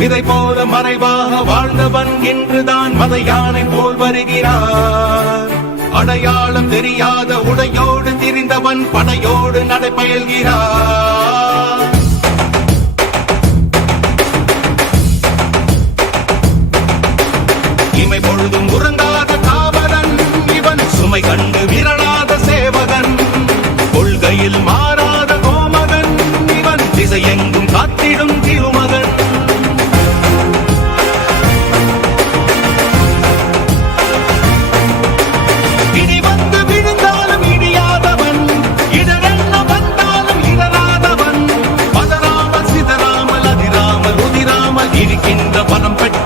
விதை போல மறைவாக வாழ்ந்தவன் இன்றுதான் மத யானை போல் வருகிறார். அடையாளம் தெரியாத உடையோடு திரிந்தவன் படையோடு நடைபயல்கிறார். இமை பொழுதும் உறங்காத காவலன் இவன், சுமை கண்டு விரலாத சேவகன், கொள்கையில் மாறாத கோமகன் இவன், திசை எங்கும் காத்திடும் திருமகன். இனி வந்து விழுந்தாலும் இடியாதவன், இடரென்ன வந்தாலும் இடராதவன், பதறாமல் சிதறாமல் அதிராமல் உதிராமல் இருக்கின்ற பணம் பெற்ற